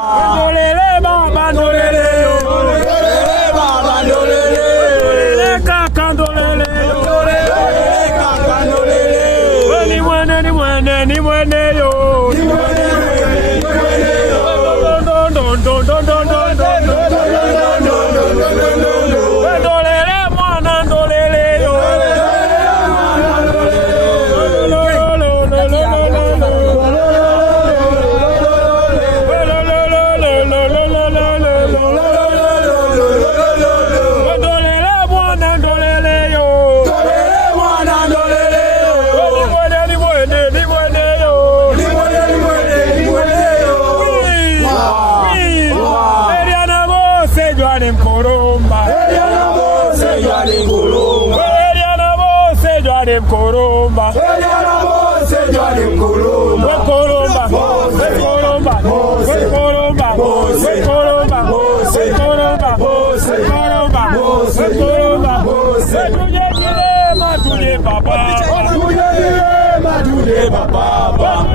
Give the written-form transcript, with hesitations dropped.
Ndolele baba ndolele yo. Ndolele baba ndolele. Ndolele kaka ndolele yo. Ndolele kaka ndolele. Ni mwene yo. Ni mwene yo. Ni mwene yo. Koromba, Papa.